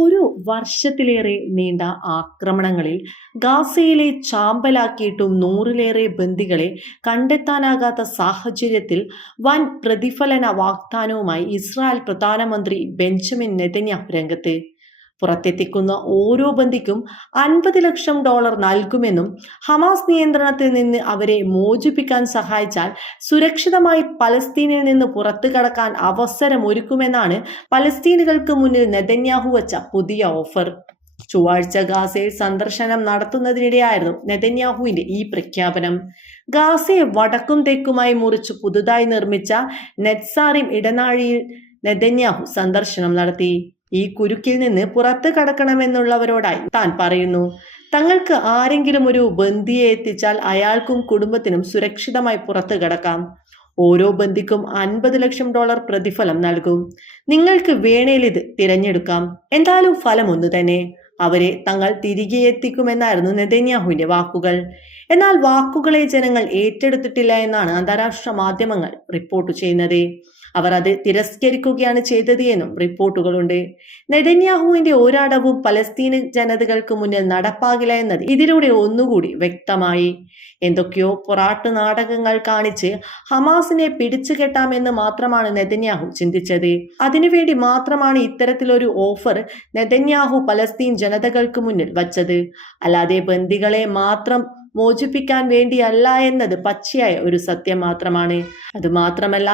ഒരു വർഷത്തിലേറെ നീണ്ട ആക്രമണങ്ങളിൽ ഗാസയിലെ ചാമ്പലാക്കിയിട്ടും 100-ലേറെ ബന്ദികളെ കണ്ടെത്താനാകാത്ത സാഹചര്യത്തിൽ വൻ പ്രതിഫലന വാഗ്ദാനവുമായി ഇസ്രായേൽ പ്രധാനമന്ത്രി ബെഞ്ചമിൻ നെതന്യാഹു രംഗത്ത്. പുറത്തെത്തിക്കുന്ന ഓരോ ബന്ദിക്കും $50 ലക്ഷം നൽകുമെന്നും ഹമാസ് നിയന്ത്രണത്തിൽ നിന്ന് അവരെ മോചിപ്പിക്കാൻ സഹായിച്ചാൽ സുരക്ഷിതമായി പലസ്തീനിൽ നിന്ന് പുറത്തു കടക്കാൻ അവസരമൊരുക്കുമെന്നാണ് പലസ്തീനുകൾക്ക് മുന്നിൽ നെതന്യാഹു വച്ച പുതിയ ഓഫർ. ചൊവ്വാഴ്ച ഗാസയിൽ സന്ദർശനം നടത്തുന്നതിനിടെയായിരുന്നു നെതന്യാഹുവിന്റെ ഈ പ്രഖ്യാപനം. ഗാസയെ വടക്കും തെക്കുമായി മുറിച്ച് പുതുതായി നിർമ്മിച്ച നെറ്റ്സാറിം ഇടനാഴിയിൽ നെതന്യാഹു സന്ദർശനം നടത്തി. ഈ കുരുക്കിൽ നിന്ന് പുറത്തു കടക്കണമെന്നുള്ളവരോടായി താൻ പറയുന്നു, തങ്ങൾക്ക് ആരെങ്കിലും ഒരു ബന്ദിയെ എത്തിച്ചാൽ അയാൾക്കും കുടുംബത്തിനും സുരക്ഷിതമായി പുറത്തു കടക്കാം. ഓരോ ബന്ദിക്കും $50 ലക്ഷം പ്രതിഫലം നൽകും. നിങ്ങൾക്ക് വേണേൽ ഇത് തിരഞ്ഞെടുക്കാം. എന്തായാലും ഫലം ഒന്നു തന്നെ, അവരെ തങ്ങൾ തിരികെ എത്തിക്കുമെന്നായിരുന്നു നെതന്യാഹുവിന്റെ വാക്കുകൾ. എന്നാൽ വാക്കുകളെ ജനങ്ങൾ ഏറ്റെടുത്തിട്ടില്ല എന്നാണ് അന്താരാഷ്ട്ര മാധ്യമങ്ങൾ റിപ്പോർട്ട് ചെയ്യുന്നത്. അവർ അത് തിരസ്കരിക്കുകയാണ് ചെയ്തത് എന്നും റിപ്പോർട്ടുകളുണ്ട്. നെതന്യാഹുവിന്റെ ഒരടവും പലസ്തീന് ജനതകൾക്ക് മുന്നിൽ നടപ്പാകില്ല എന്നത് ഇതിലൂടെ ഒന്നുകൂടി വ്യക്തമായി. എന്തൊക്കെയോ പൊറാട്ട് നാടകങ്ങൾ കാണിച്ച് ഹമാസിനെ പിടിച്ചുകെട്ടാമെന്ന് മാത്രമാണ് നെതന്യാഹു ചിന്തിച്ചത്. അതിനുവേണ്ടി മാത്രമാണ് ഇത്തരത്തിലൊരു ഓഫർ നെതന്യാഹു പലസ്തീൻ ജനതകൾക്ക് മുന്നിൽ വച്ചത്. അല്ലാതെ ബന്ദികളെ മാത്രം മോചിപ്പിക്കാൻ വേണ്ടിയല്ല എന്നത് പച്ചയായ ഒരു സത്യം മാത്രമാണ്. അതുമാത്രമല്ല,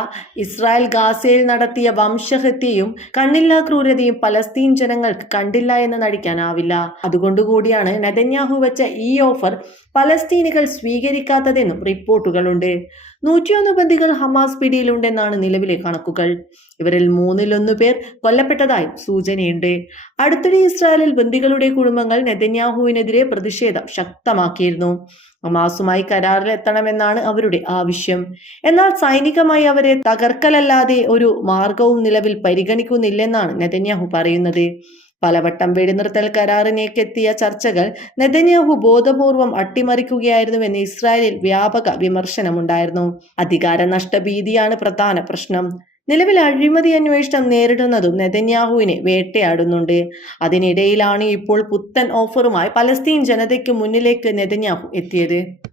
ഇസ്രായേൽ ഗാസയിൽ നടത്തിയ വംശഹത്യയും കണ്ണില്ലാ ക്രൂരതയും പലസ്തീൻ ജനങ്ങൾക്ക് കണ്ടില്ല എന്ന് നടിക്കാനാവില്ല. അതുകൊണ്ടുകൂടിയാണ് നെതന്യാഹു വെച്ച ഈ ഓഫർ പലസ്തീനികൾ സ്വീകരിക്കാത്തതെന്നും റിപ്പോർട്ടുകളുണ്ട്. 101 ബന്ദികൾ ഹമാസ് പിടിയിലുണ്ടെന്നാണ് നിലവിലെ കണക്കുകൾ. ഇവരിൽ 1/3 പേർ കൊല്ലപ്പെട്ടതായും സൂചനയുണ്ട്. അടുത്തിടെ ഇസ്രായേലിൽ ബന്ദികളുടെ കുടുംബങ്ങൾ നെതന്യാഹുവിനെതിരെ പ്രതിഷേധം ശക്തമാക്കിയിരുന്നു. ഹമാസുമായി കരാറിലെത്തണമെന്നാണ് അവരുടെ ആവശ്യം. എന്നാൽ സൈനികമായി അവരെ തകർക്കലല്ലാതെ ഒരു മാർഗവും നിലവിൽ പരിഗണിക്കുന്നില്ലെന്നാണ് നെതന്യാഹു പറയുന്നത്. പലവട്ടം വെടിനിർത്തൽ കരാറിനേക്കെത്തിയ ചർച്ചകൾ നെതന്യാഹു ബോധപൂർവം അട്ടിമറിക്കുകയായിരുന്നുവെന്ന് ഇസ്രായേലിൽ വ്യാപക വിമർശനമുണ്ടായിരുന്നു. അധികാര നഷ്ടഭീതിയാണ് പ്രധാന പ്രശ്നം. നിലവിൽ അഴിമതി അന്വേഷണം നേരിടുന്നതും നെതന്യാഹുവിനെ വേട്ടയാടുന്നുണ്ട്. അതിനിടയിലാണ് ഇപ്പോൾ പുത്തൻ ഓഫറുമായി പലസ്തീൻ ജനതയ്ക്ക് മുന്നിലേക്ക് നെതന്യാഹു എത്തിയത്.